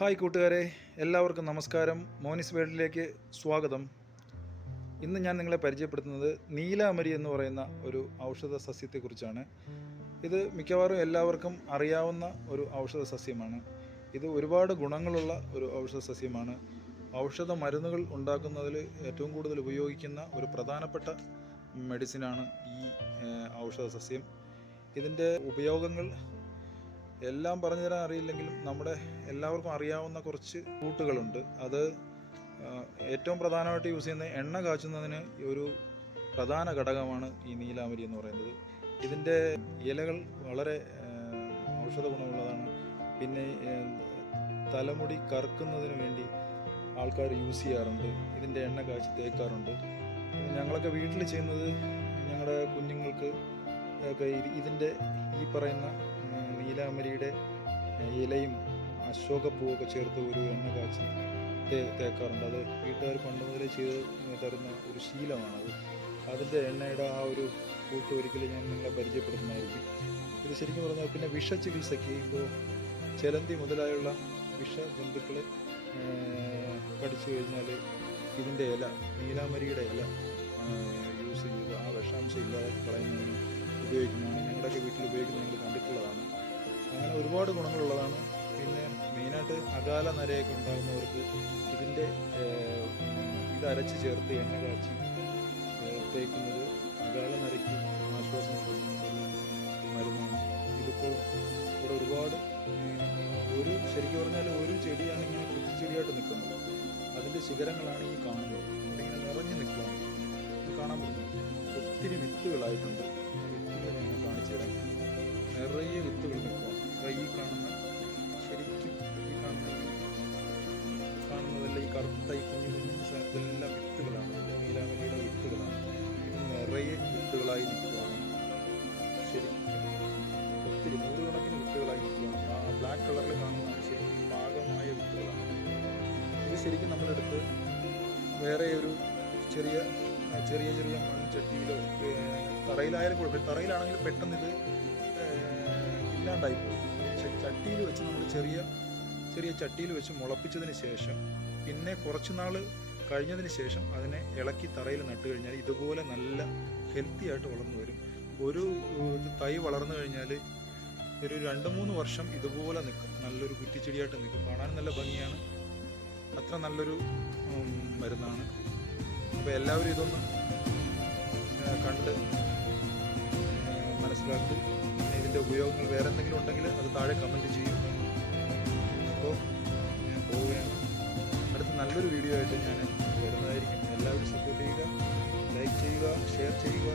Hi കൂട്ടുകാരെ, എല്ലാവർക്കും നമസ്കാരം. മോനിസ് വേൾഡിലേക്ക് സ്വാഗതം. ഇന്ന് ഞാൻ നിങ്ങളെ പരിചയപ്പെടുത്തുന്നത് നീലാമരി എന്ന് പറയുന്ന ഒരു ഔഷധ സസ്യത്തെക്കുറിച്ചാണ്. ഇത് മിക്കവാറും എല്ലാവർക്കും അറിയാവുന്ന ഒരു ഔഷധ സസ്യമാണ്. ഇത് ഒരുപാട് ഗുണങ്ങളുള്ള ഒരു ഔഷധ സസ്യമാണ്. ഔഷധ മരുന്നുകൾ ഉണ്ടാക്കുന്നതിൽ ഏറ്റവും കൂടുതൽ ഉപയോഗിക്കുന്ന ഒരു പ്രധാനപ്പെട്ട മെഡിസിനാണ് ഈ ഔഷധ സസ്യം. ഇതിൻ്റെ ഉപയോഗങ്ങൾ എല്ലാം പറഞ്ഞു തരാൻ അറിയില്ലെങ്കിലും നമ്മുടെ എല്ലാവർക്കും അറിയാവുന്ന കുറച്ച് കൂട്ടുകളുണ്ട്. അത് ഏറ്റവും പ്രധാനമായിട്ട് യൂസ് ചെയ്യുന്ന എണ്ണ കാച്ചുന്നതിന് ഒരു പ്രധാന ഘടകമാണ് ഈ നീലാമരി എന്ന് പറയുന്നത്. ഇതിൻ്റെ ഇലകൾ വളരെ ഔഷധ ഗുണമുള്ളതാണ്. പിന്നെ തലമുടി കറുക്കുന്നതിന് വേണ്ടി ആൾക്കാർ യൂസ് ചെയ്യാറുണ്ട്. ഇതിൻ്റെ എണ്ണ കാച്ചി തേക്കാറുണ്ട്. ഞങ്ങളൊക്കെ വീട്ടിൽ ചെയ്യുന്നത് ഞങ്ങളുടെ കുഞ്ഞുങ്ങൾക്ക് ഒക്കെ ഇതിൻ്റെ ഈ പറയുന്ന നീലാമരിയുടെ ഇലയും അശോകപ്പൂവൊക്കെ ചേർത്ത് ഒരു എണ്ണ കാച്ചി തേക്കാറുണ്ട്. അത് വീട്ടുകാർ പണ്ട് മുതലേ ചെയ്ത് തരുന്ന ഒരു ശീലമാണത്. അതിൻ്റെ എണ്ണയുടെ ആ ഒരു കൂട്ട് ഒരിക്കലും ഞാൻ നിങ്ങളെ പരിചയപ്പെടുത്തുന്നതായിരിക്കും. ഇത് ശരിക്കും പറഞ്ഞാൽ പിന്നെ വിഷചികിത്സയ്ക്ക് ഇപ്പോൾ ചെലന്തി മുതലായുള്ള വിഷജന്തുക്കൾ കടിച്ചു കഴിഞ്ഞാൽ ഇതിൻ്റെ ഇല, നീലാമരിയുടെ ഇല യൂസ് ചെയ്ത് ആ വിഷാംശം ഇല്ലാതെ കളയുന്നതിന് ഉപയോഗിക്കുന്നതാണ്. ഞങ്ങളുടെയൊക്കെ വീട്ടിൽ ഉപയോഗിക്കുന്നത് നിങ്ങൾ കണ്ടിട്ടുള്ളതാണ്. അങ്ങനെ ഒരുപാട് ഗുണങ്ങളുള്ളതാണ്. പിന്നെ മെയിനായിട്ട് അകാല നരയൊക്കെ ഉണ്ടാകുന്നവർക്ക് ഇതിൻ്റെ ഇത് അരച്ച് ചേർത്ത് എണ്ണ കാച്ചി തേക്കുന്നത് അകാല നരയ്ക്ക് ആശ്വാസം നൽകുന്ന ഒരു മരുന്നാണ്. ഇതിപ്പോൾ ഇവിടെ ഒരുപാട് ശരിക്കും പറഞ്ഞാൽ ഒരു ചെടിയാണ് ഇങ്ങനെ കുറ്റിച്ചെടിയായിട്ട് നിൽക്കുന്നത്. അതിൻ്റെ ശിഖരങ്ങളാണ് ഈ കാണുന്നത്. അതിങ്ങനെ നിറഞ്ഞു നിൽക്കുകയാണ്. ഇത് കാണാൻ പറ്റുന്നു. ഒത്തിരി വിത്തുകളായിട്ടുണ്ട്. വിത്തുകൾ ഞാൻ കാണിച്ചു തരാം. നിറയെ വിത്തുകൾ നിൽക്കുക. ഈ കാണുന്ന ശരിക്കും ഈ കാണുന്നതെല്ലാം ഈ കറുത്ത ഈ കുഞ്ഞു കുഞ്ഞു ഇതെല്ലാം വിത്തുകളാണ്. നീലാമരിയുടെ വിത്തുകളാണ്. ഇത് നിറയെ വിത്തുകളായി നിൽക്കുകയാണ്. ശരിക്കും ഒത്തിരി നൂറുകണക്കിന് വിത്തുകളായി നിൽക്കുകയാണ്. ആ ബ്ലാക്ക് കളറിൽ കാണുന്നതാണ് ശരിക്കും പാകമായ വിത്തുകളാണ്. ഇത് ശരിക്കും നമ്മളെടുത്ത് വേറെ ഒരു ചെറിയ മൺചട്ടിയിലോ തറയിലായാലും കുഴപ്പമില്ല. തറയിലാണെങ്കിൽ പെട്ടെന്ന് ഇത് ഇല്ലാണ്ടായിപ്പോകും. ചട്ടിയിൽ വെച്ച് നമ്മൾ ചെറിയ ചട്ടിയിൽ വെച്ച് മുളപ്പിച്ചതിന് ശേഷം പിന്നെ കുറച്ച് നാൾ കഴിഞ്ഞതിന് ശേഷം അതിനെ ഇളക്കി തറയിൽ നട്ട് കഴിഞ്ഞാൽ ഇതുപോലെ നല്ല ഹെൽത്തി ആയിട്ട് വളർന്നു വരും. ഒരു തൈ വളർന്നു കഴിഞ്ഞാൽ ഒരു 2-3 വർഷം ഇതുപോലെ നിൽക്കും. നല്ലൊരു കുറ്റിച്ചെടിയായിട്ട് നിൽക്കും. കാണാൻ നല്ല ഭംഗിയാണ്. അത്ര നല്ലൊരു മരുന്നാണ്. അപ്പോൾ എല്ലാവരും ഇതൊന്ന് കണ്ട് മനസ്സിലാക്കി ഇതിൻ്റെ ഉപയോഗങ്ങൾ വേറെ എന്തെങ്കിലും ഉണ്ടെങ്കിൽ അത് താഴെ കമൻറ്റ് ചെയ്യും. അപ്പോൾ ഞാൻ പോവുകയാണ്. അടുത്ത നല്ലൊരു വീഡിയോ ആയിട്ട് ഞാൻ വരുന്നതായിരിക്കും. എല്ലാവരും സപ്പോർട്ട് ചെയ്യുക, ലൈക്ക് ചെയ്യുക, ഷെയർ ചെയ്യുക.